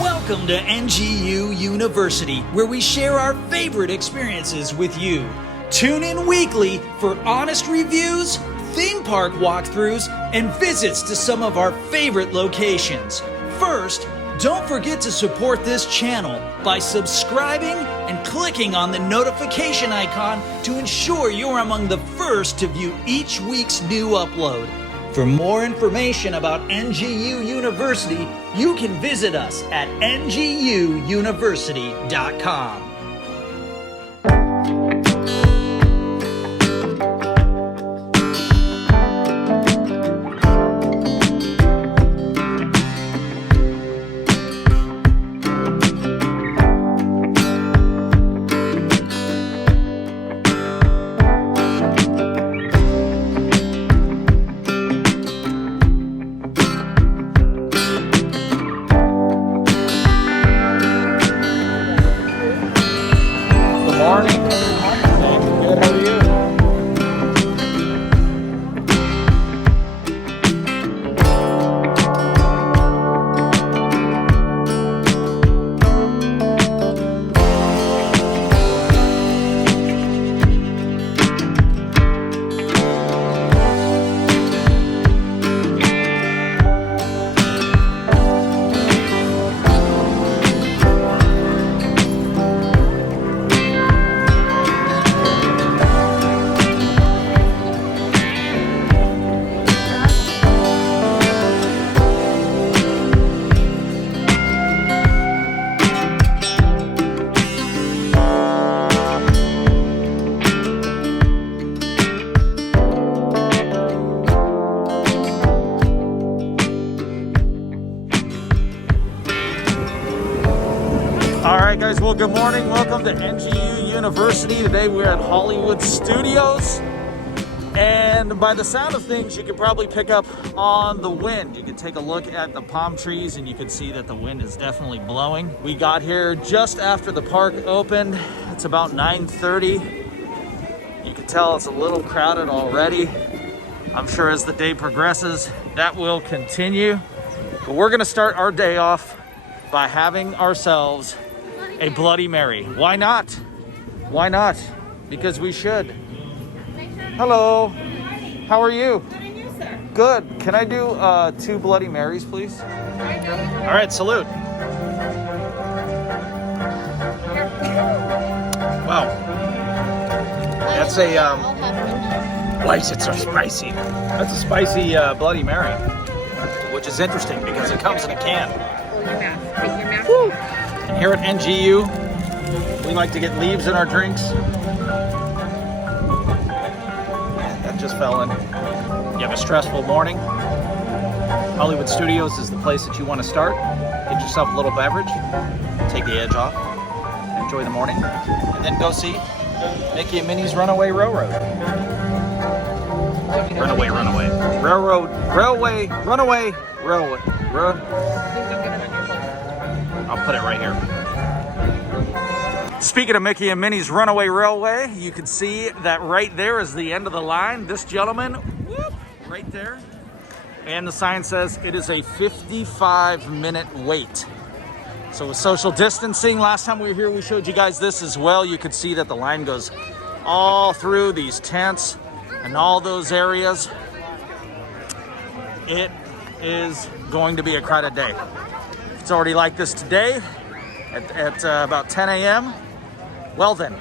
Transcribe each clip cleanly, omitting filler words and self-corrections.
Welcome to NGU University, where we share our favorite experiences with you. Tune in weekly for honest reviews, theme park walkthroughs, and visits to some of our favorite locations. First, don't forget to support this channel by subscribing and clicking on the notification icon to ensure you're among the first to view each week's new upload. For more information about NGU University, you can visit us at nguuniversity.com. Alright guys, well good morning. Welcome to NGU University. Today we're at Hollywood Studios. And by the sound of things, you can probably pick up on the wind. You can take a look at the palm trees and you can see that the wind is definitely blowing. We got here just after the park opened. It's about 9:30. You can tell it's a little crowded already. I'm sure as the day progresses, that will continue. But we're gonna start our day off by having ourselves a Bloody Mary. Why not? Why not? Because we should. Hello. How are you? Good, and you, sir? Good. Can I do 2 Bloody Marys, please? All right, salute. Wow. That's a, why is it so spicy? That's a spicy Bloody Mary, which is interesting because it comes in a can. Woo. And here at NGU, we like to get leaves in our drinks. That just fell in. You have a stressful morning. Hollywood Studios is the place that you want to start. Get yourself a little beverage, take the edge off, enjoy the morning, and then go see Mickey and Minnie's Runaway Railroad. Runaway, runaway. Railroad, railway, runaway, railway. I'll put it right here. Speaking of Mickey and Minnie's Runaway Railway, you can see that right there is the end of the line. This gentleman, whoop, right there. And the sign says it is a 55-minute wait. So with social distancing, last time we were here, we showed you guys this as well. You could see that the line goes all through these tents and all those areas. It is going to be a crowded day. It's already like this today at about 10 a.m. Well then,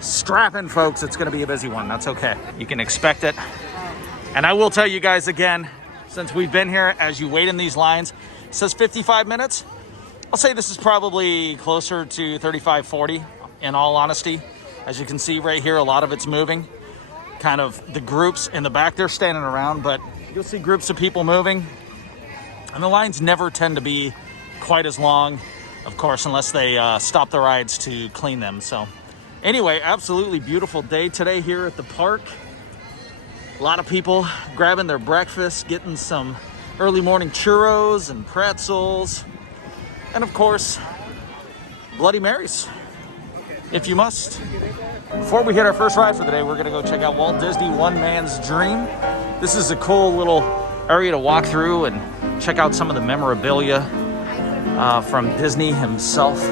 strap in folks, it's gonna be a busy one. That's okay, you can expect it. And I will tell you guys again, since we've been here, as you wait in these lines, it says 55 minutes. I'll say this is probably closer to 35, 40 in all honesty. As you can see right here, a lot of it's moving. Kind of the groups in the back, they're standing around, but you'll see groups of people moving. And the lines never tend to be quite as long, of course, unless they stop the rides to clean them. So anyway, absolutely beautiful day today here at the park. A lot of people grabbing their breakfast, getting some early morning churros and pretzels. And of course, Bloody Marys, if you must. Before we hit our first ride for the day, we're gonna go check out Walt Disney One Man's Dream. This is a cool little area to walk through and check out some of the memorabilia from Disney himself.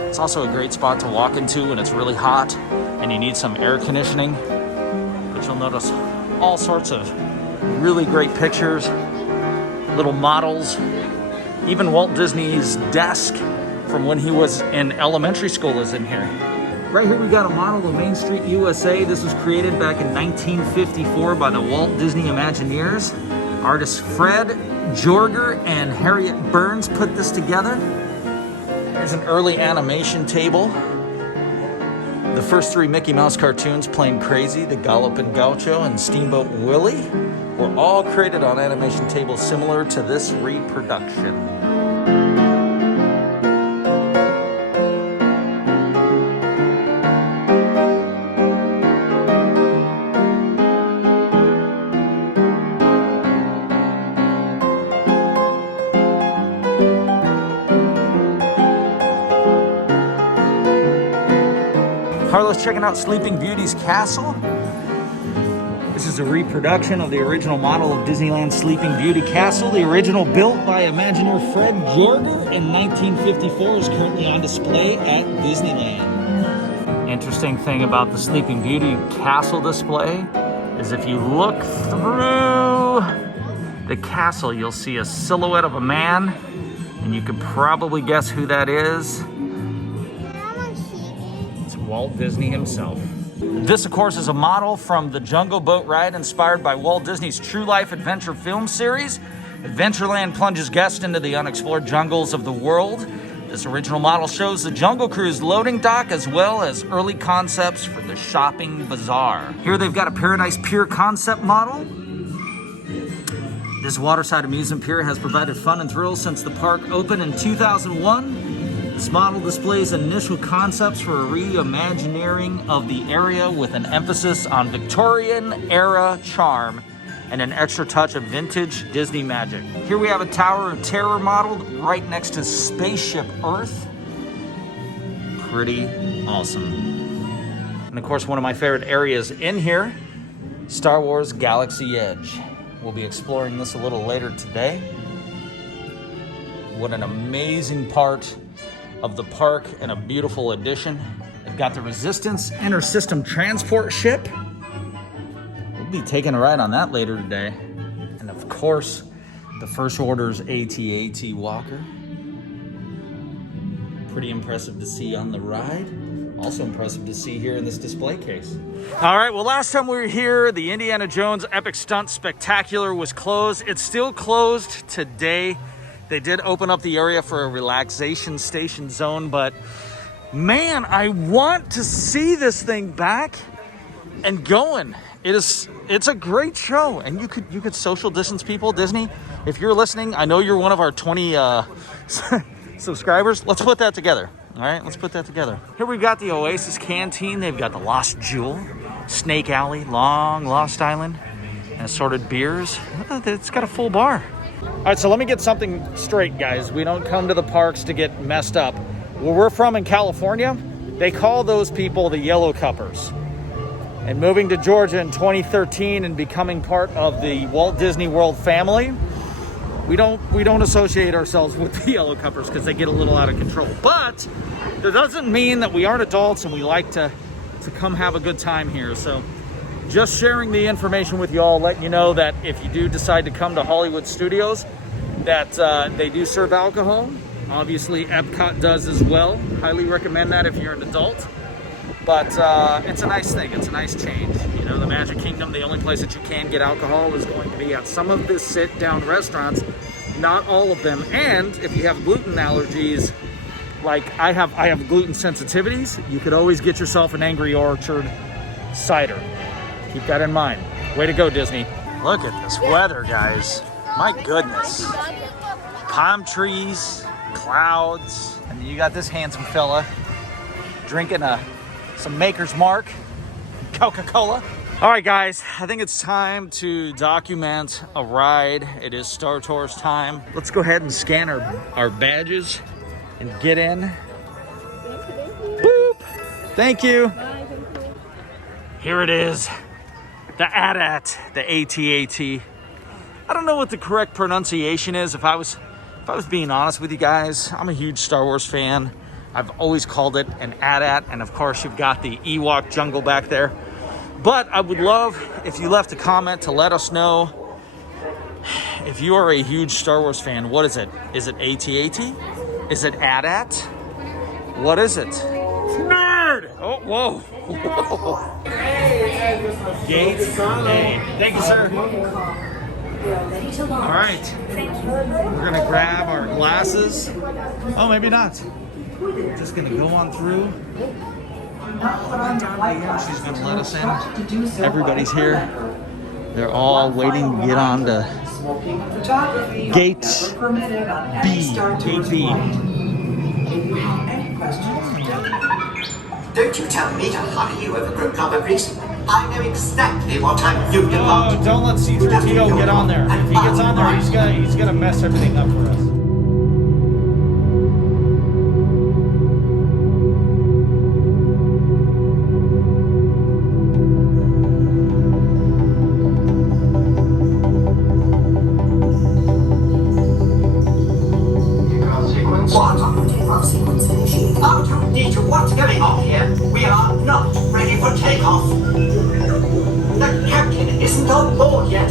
It's also a great spot to walk into when it's really hot and you need some air conditioning. But you'll notice all sorts of really great pictures, little models, even Walt Disney's desk from when he was in elementary school is in here. Right here we got a model of Main Street, USA. This was created back in 1954 by the Walt Disney Imagineers. Artists Fred Jorger and Harriet Burns put this together. Here's an early animation table. The first 3 Mickey Mouse cartoons, Plain Crazy, The Gallopin' Gaucho, and Steamboat Willie, were all created on animation tables similar to this reproduction. Harlow's checking out Sleeping Beauty's castle. This is a reproduction of the original model of Disneyland's Sleeping Beauty Castle. The original, built by Imagineer Fred Jorger in 1954, is currently on display at Disneyland. Interesting thing about the Sleeping Beauty Castle display is if you look through the castle, you'll see a silhouette of a man, and you can probably guess who that is. Walt Disney himself. This, of course, is a model from the Jungle Boat ride inspired by Walt Disney's True Life Adventure film series. Adventureland plunges guests into the unexplored jungles of the world. This original model shows the Jungle Cruise loading dock as well as early concepts for the shopping bazaar. Here they've got a Paradise Pier concept model. This waterside amusement pier has provided fun and thrills since the park opened in 2001. This model displays initial concepts for a reimagining of the area with an emphasis on Victorian-era charm and an extra touch of vintage Disney magic. Here we have a Tower of Terror modeled right next to Spaceship Earth. Pretty awesome. And of course, one of my favorite areas in here, Star Wars Galaxy Edge. We'll be exploring this a little later today. What an amazing part of the park and a beautiful addition. They've got the Resistance Inter-System Transport Ship. We'll be taking a ride on that later today. And of course, the First Order's AT-AT Walker. Pretty impressive to see on the ride. Also impressive to see here in this display case. All right, well, last time we were here, the Indiana Jones Epic Stunt Spectacular was closed. It's still closed today. They did open up the area for a relaxation station zone, but man, I want to see this thing back and going. It's a great show, and you could social distance people. Disney, if you're listening, I know you're one of our 20 subscribers. Let's put that together. All right, let's put that together. Here we've got the Oasis Canteen. They've got the Lost Jewel, Snake Alley, Long Lost Island, and assorted beers. It's got a full bar. All right, so let me get something straight, guys. We don't come to the parks to get messed up. Where we're from in California, they call those people the Yellow Cuppers. And moving to Georgia in 2013 and becoming part of the Walt Disney World family, we don't associate ourselves with the Yellow Cuppers because they get a little out of control. But that doesn't mean that we aren't adults and we like to come have a good time here. So just sharing the information with you all, letting you know that if you do decide to come to Hollywood Studios, that they do serve alcohol. Obviously, Epcot does as well. Highly recommend that if you're an adult. But it's a nice thing. It's a nice change. You know, the Magic Kingdom, the only place that you can get alcohol is going to be at some of the sit-down restaurants. Not all of them. And if you have gluten allergies, like I have gluten sensitivities, you could always get yourself an Angry Orchard cider. Keep that in mind. Way to go, Disney. Look at this weather, guys. My goodness. Palm trees, clouds, and you got this handsome fella drinking some Maker's Mark, Coca-Cola. All right, guys, I think it's time to document a ride. It is Star Tours time. Let's go ahead and scan our badges and get in. Boop. Thank you. Here it is. The AT-AT, the AT-AT. I don't know what the correct pronunciation is. If I was I was being honest with you guys, I'm a huge Star Wars fan. I've always called it an AT-AT, and of course you've got the Ewok jungle back there. But I would love if you left a comment to let us know if you are a huge Star Wars fan. What is it? Is it AT-AT? Is it AT-AT? What is it? Nerd! Oh, whoa. Gate A. Thank you, sir. All right. We're going to grab our glasses. Oh, maybe not. Just going to go on through. She's going to let us in. Everybody's here. They're all waiting to get on to Gate B. Gate B. Don't you tell me to hurry you over group number, please. I know exactly what I'm doing. Oh, don't let C-3PO get on there. If he gets on there, he's gonna mess everything up for us. What's going on here? We are not ready for takeoff. The captain isn't on board yet.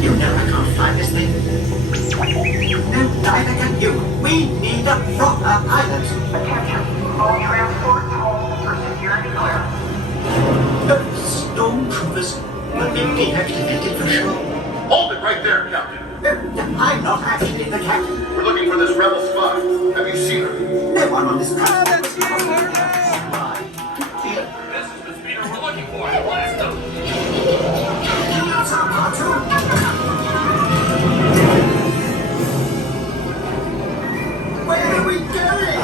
You know I can't fly this thing. And neither can you. We need a proper pilot. Attention, all transport hold for security clearance. Stormtroopers will be deactivated for sure. Hold it right there, Captain. I'm not actually the captain. We're looking for this rebel spy. Have you seen her? No one on this planet. This is the speeder we're looking for. Blast him! That's our cartoon. Where are we going?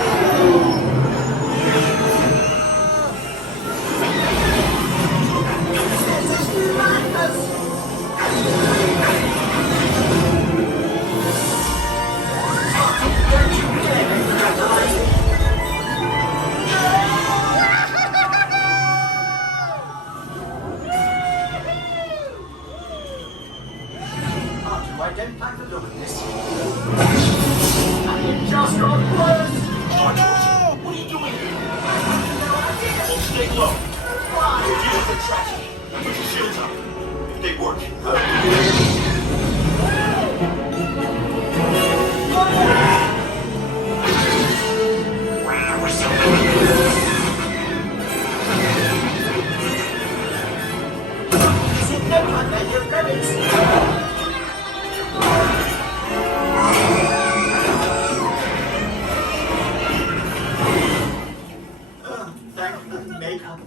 This is madness. I don't like the look of this. And it just got worse. Oh no! What are you doing here? No idea. Well, stay low. Why? Deal with the tragedy. Put your shields up. They work. We're so See, no one made your rabbits. Thank the makeup.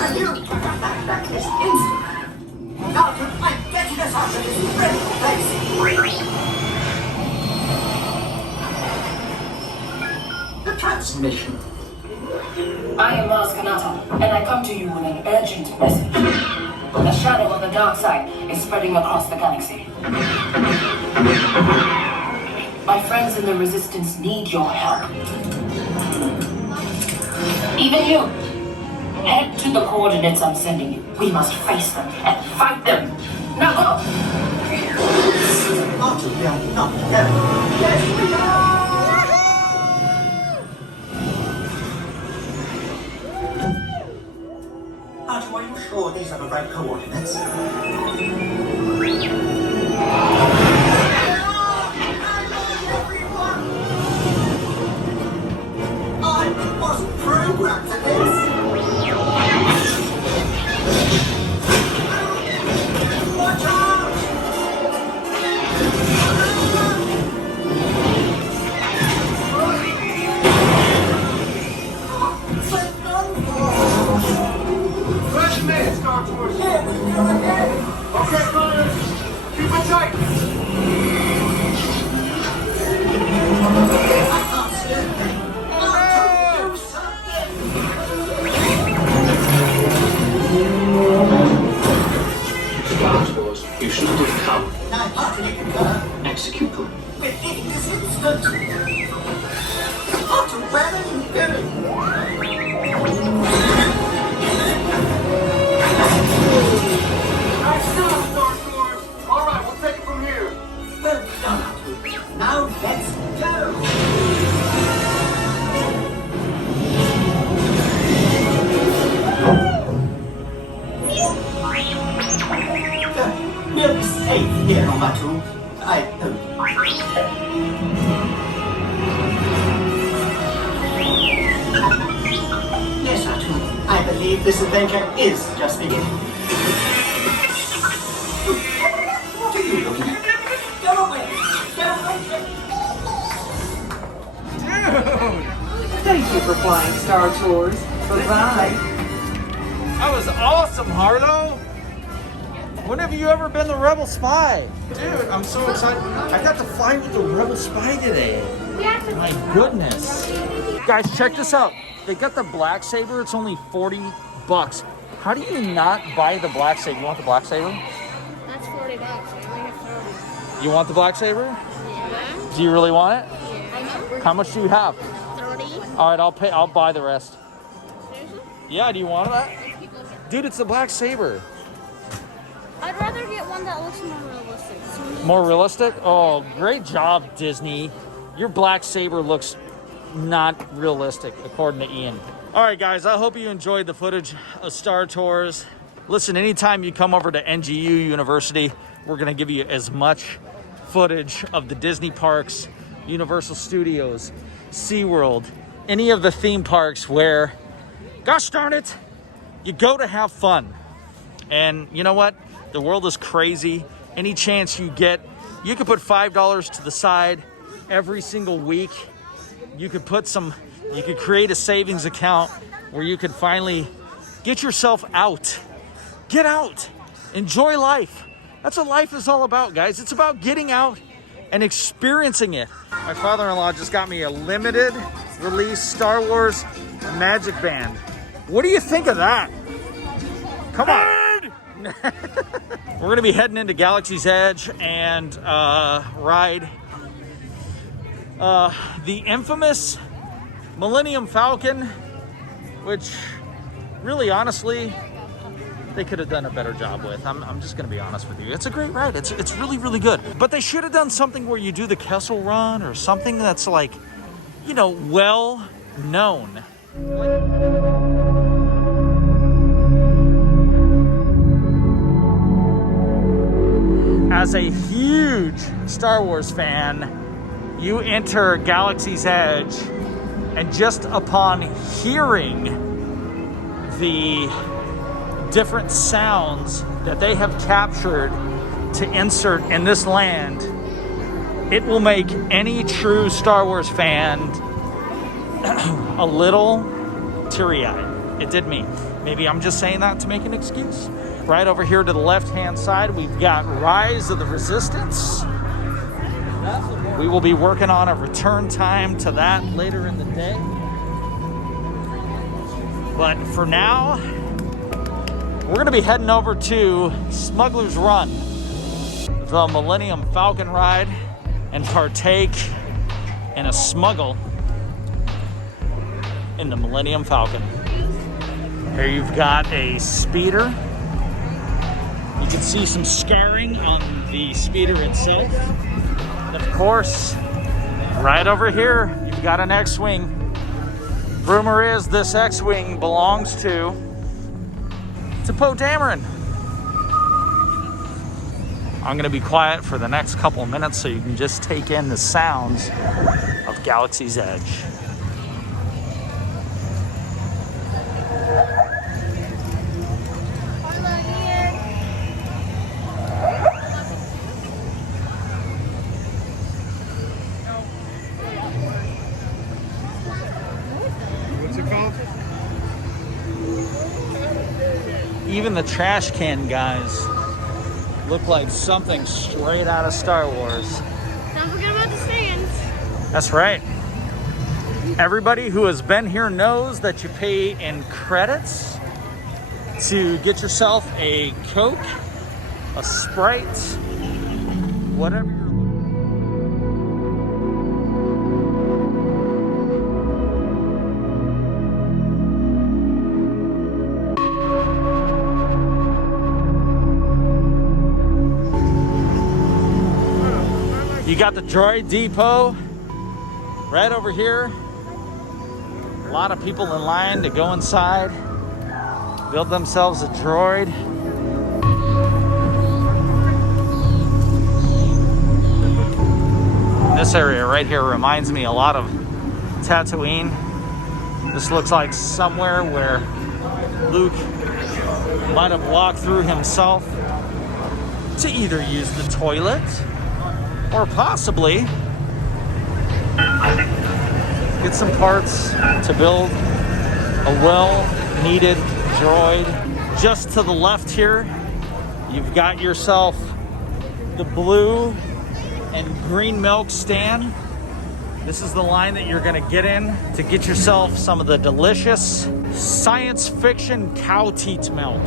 And you back this instant. Now, I'm getting us out of this dreadful place. The transmission. I am Mars Kanata, and I come to you with an urgent message. The shadow of the dark side is spreading across the galaxy. My friends in the Resistance need your help. Even you. Head to the coordinates I'm sending you. We must face them and fight them. Now go! Arthur, we are not alone. Yes, we are! Arthur, are you sure these are the right coordinates? I wasn't programmed for this! Watch out! Flash man, Star Wars. Yeah, we can go ahead! Okay, Connor. Keep it tight. I can't see anything! Arthur, do something! Star Wars, you shouldn't have come. Now, Arthur, you can go. Execute them. We're leaving this instant! Arthur, where are you going? Nice job, Star Wars. We'll be safe here on Batu. I hope. Yes, Atu. I believe this adventure is just beginning. What are you looking at? Go away! Go away! Thank you for flying Star Tours. Bye-bye. That was awesome, Harlow. When have you ever been the Rebel Spy? Dude, I'm so excited. I got to fly with the Rebel Spy today. My goodness. Guys, check this out. They got the Black Saber. It's only $40. How do you not buy the Black Saber? You want the Black Saber? That's $40. I only have 30. You want the Black Saber? Yeah. Do you really want it? Yeah. How much do you have? 30. All right, I'll pay. I'll buy the rest. Seriously? Yeah, do you want that? Dude, it's the Black Saber. I'd rather get one that looks more realistic. More realistic? Oh, great job, Disney. Your Black Saber looks not realistic, according to Ian. All right, guys, I hope you enjoyed the footage of Star Tours. Listen, anytime you come over to NGU University, we're going to give you as much footage of the Disney parks, Universal Studios, SeaWorld, any of the theme parks where, gosh darn it, you go to have fun. And you know what? The world is crazy. Any chance you get, you could put $5 to the side every single week. You could create a savings account where you could finally get yourself out. Get out. Enjoy life. That's what life is all about, guys. It's about getting out and experiencing it. My father-in-law just got me a limited release Star Wars Magic Band. What do you think of that? Come on. We're going to be heading into Galaxies Edge and ride the infamous Millennium Falcon, which really, honestly, they could have done a better job with. I'm just going to be honest with you. It's a great ride. It's really, really good. But they should have done something where you do the Kessel Run or something that's like, you know, well known. As a huge Star Wars fan, you enter Galaxy's Edge, and just upon hearing the different sounds that they have captured to insert in this land, it will make any true Star Wars fan a little teary-eyed. It did me. Maybe I'm just saying that to make an excuse. Right over here to the left-hand side, we've got Rise of the Resistance. We will be working on a return time to that later in the day. But for now, we're going to be heading over to Smugglers Run, the Millennium Falcon ride, and partake in a smuggle in the Millennium Falcon. Here you've got a speeder. You can see some scarring on the speeder itself. And of course, right over here, you've got an X-Wing. Rumor is this X-Wing belongs to Poe Dameron. I'm gonna be quiet for the next couple of minutes so you can just take in the sounds of Galaxy's Edge. Even the trash can guys look like something straight out of Star Wars. Don't forget about the stands. That's right. Everybody who has been here knows that you pay in credits to get yourself a Coke, a Sprite, whatever you're You got the droid depot right over here. A lot of people in line to go inside, build themselves a droid. This area right here reminds me a lot of Tatooine. This looks like somewhere where Luke might have walked through himself to either use the toilet or possibly get some parts to build a well-needed droid. Just to the left here, you've got yourself the blue and green milk stand. This is the line that you're gonna get in to get yourself some of the delicious science fiction cow teat milk.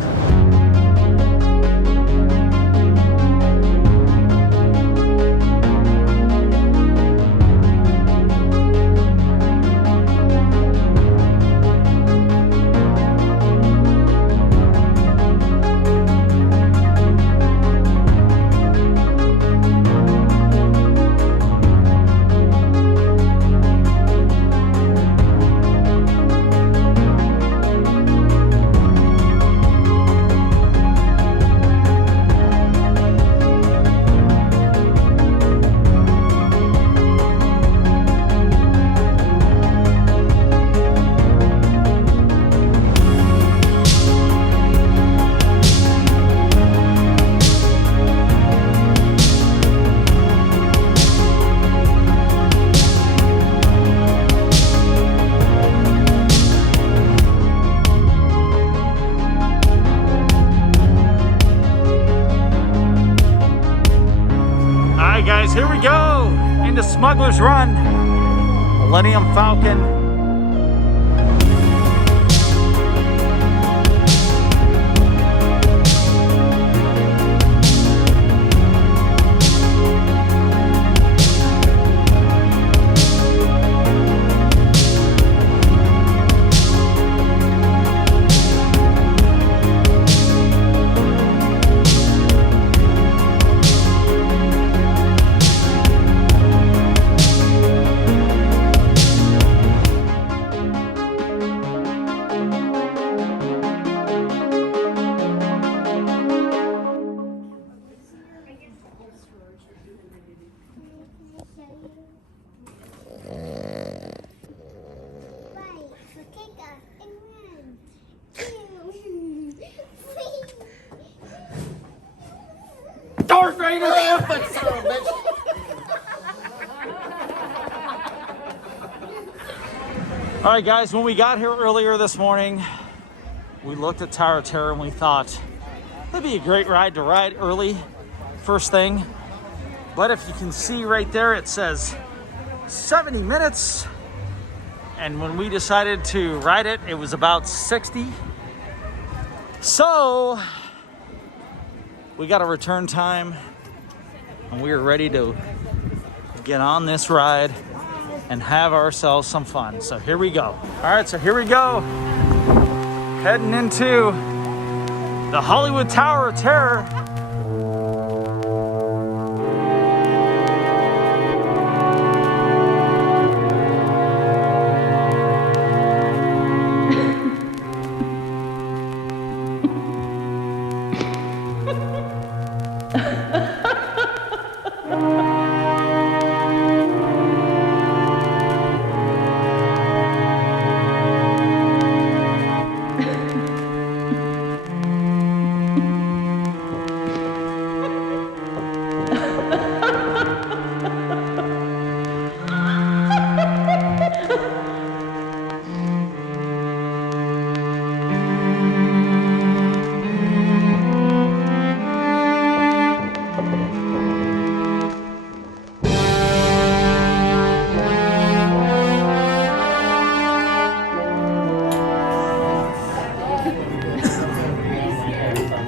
Guys, here we go into Smugglers Run, Millennium Falcon. Darth Vader! All right, guys, when we got here earlier this morning, we looked at Tower of Terror and we thought that'd be a great ride to ride early, first thing. But if you can see right there, it says 70 minutes. And when we decided to ride it, it was about 60. So we got a return time and we are ready to get on this ride and have ourselves some fun. So here we go. All right, so here we go. Heading into the Hollywood Tower of Terror.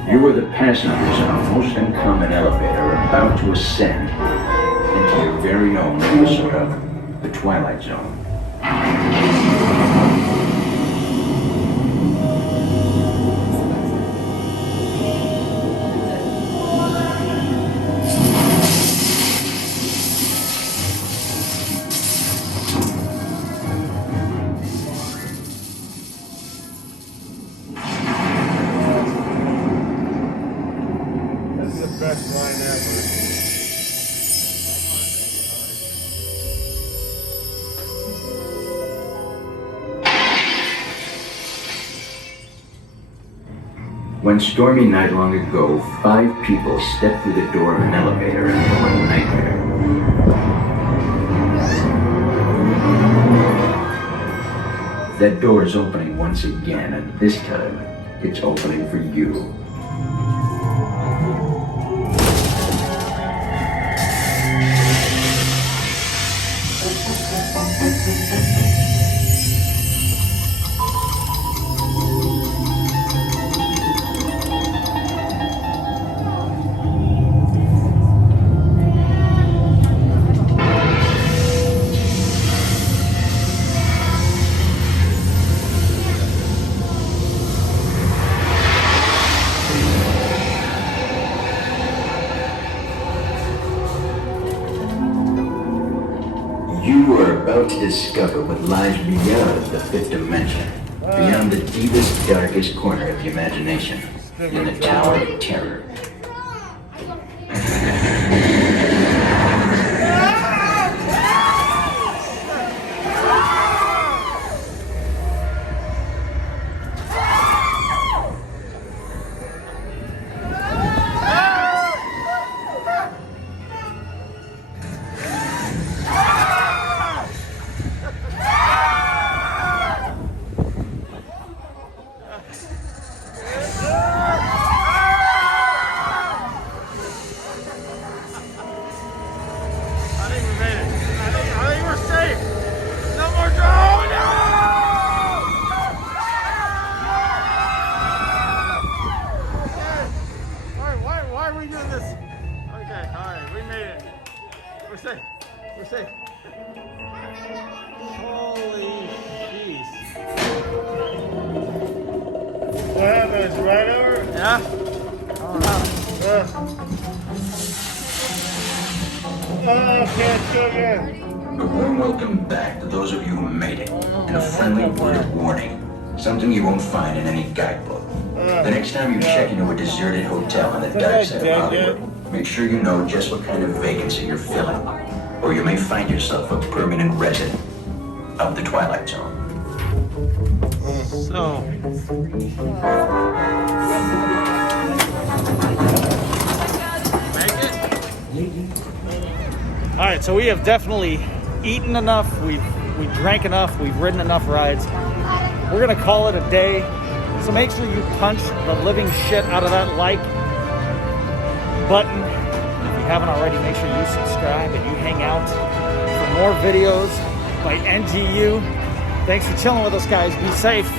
You are the passengers on a most uncommon elevator about to ascend into your very own episode of The Twilight Zone. Best line ever. One stormy night long ago, 5 people stepped through the door of an elevator into a nightmare. That door is opening once again, and this time, it's opening for you. You are about to discover what lies beyond the 5th dimension, beyond the deepest, darkest corner of the imagination, in the Tower of Terror. We're safe. Holy jeez. What happened? It's right over? Yeah? Oh, can't go again. A warm welcome back to those of you who made it, and a friendly word of warning. Something you won't find in any guidebook. The next time you check into a deserted hotel on the dark side of Hollywood, make sure you know just what kind of vacancy you're filling, or you may find yourself a permanent resident of the Twilight Zone. So, all right, so we have definitely eaten enough, we drank enough, we've ridden enough rides. We're gonna call it a day. So make sure you punch the living shit out of that like button. If you haven't already, make sure you subscribe and you hang out for more videos by NGU. Thanks for chilling with us, guys. Be safe.